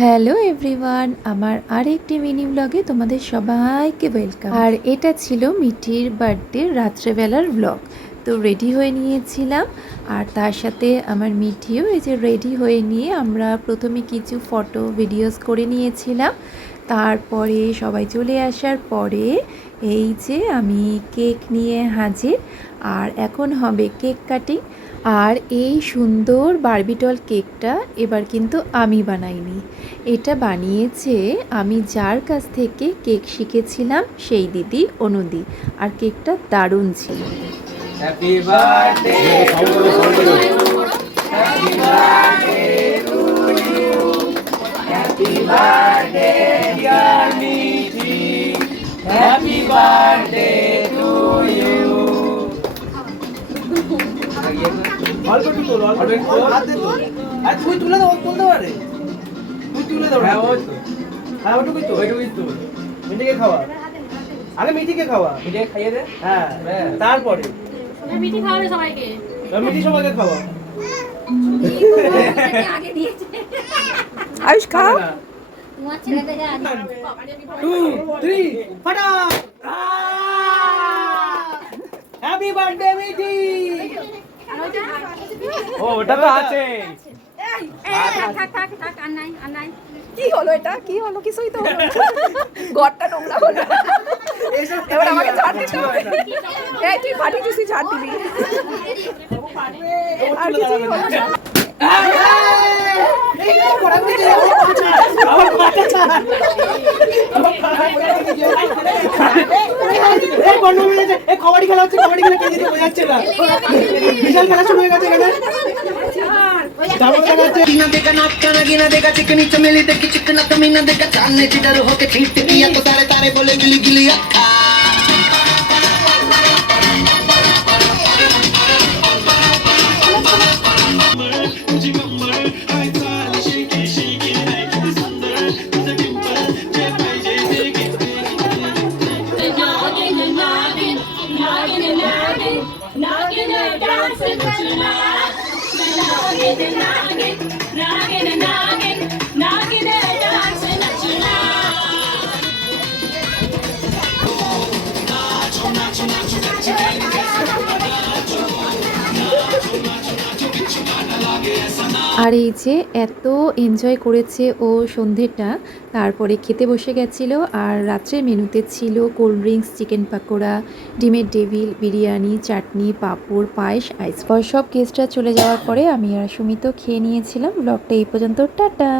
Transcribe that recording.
Hello everyone, আমার আরেকটি mini ব্লগে তোমাদের সবাইকে ওয়েলকাম। আর এটা ছিল মিঠির বার্থডে রাত্রেবেলার ব্লগ। তো রেডি হয়ে নিয়েছিলাম, আর তার সাথে আমার মিঠিও এই যে রেডি হয়ে নিয়ে আমরা প্রথমে কিছু ফটো ভিডিওস করে নিয়েছিলাম। তারপরে সবাই চলে আসার পরে এই যে আমি কেক নিয়ে হাজির, আর এখন হবে কেক কাটিং। আর এই সুন্দর বারবিটল কেকটা এবার কিন্তু আমি বানাইনি, এটা বানিয়েছে আমি যার কাছ থেকে কেক শিখেছিলাম সেই দিদি অনুদি। আর কেকটা দারুণ ছিল। Happy birthday to you, happy birthday to you, happy birthday dear Mithi, happy birthday to you. অল্প একটু তোল, অল্প একটু তোল, হাত দে তোল। আর তুই তুলে দাও, তুলতে পারে, তুই তুলে দাও। হ্যাঁ ওই তো, হ্যাঁ ওইটুকুই তো, ওইটুকুই তো। মিঠিকে খাওয়া, আগে মিঠিকে খাওয়া, মিঠিকে খাইয়ে দে। হ্যাঁ তারপরে মিঠি খাওয়াবে সবাইকে। মিঠি সবাইকে খাওয়া। আগে দিয়েছে। আয়ুষ খা। তোমার ছেলেটাকে আগে 2 3 ফাটা। Happy birthday Mithi. ও ওটা তো আছে। থাক থাক থাক, আর নাই আর নাই। কি হলো এটা? কি হলো? কিছুই তো হলো না। ঘরটা নোংরা হলো। এবার আমাকে ঝাড় দিতে হবে। এই তুই ফাটি দিছি, ঝাড় দিবি। আর কিছুই হলো না। কবাডি খেলা হচ্ছে, কবাডি খেলা কে জিতে বোঝাচ্ছে না। বিশাল খেলা শুরু হয়ে গেছে এখানে। ना देखा नाक का नगीना देखा चिकनी चमेली देखी चिकना कमीना देखा चांदने चिडर होके पीट किया तो तारे तारे बोले गिली गिली अक्खा। আর এই যে এত এনজয় করেছে ও সন্ধ্যেটা, তারপরে খেতে বসে গেছিল। আর রাত্রের মেনুতে ছিল কোল্ড ড্রিঙ্কস, চিকেন পাকোড়া, ডিমের ডেভিল, বিরিয়ানি, চাটনি, পাঁপড়, পায়েস, আইসক্রিম। সব গেস্টরা চলে যাওয়ার পরে আমি আর সুমিত খেয়ে নিয়েছিলাম। ব্লগটা এই পর্যন্ত, টাটা।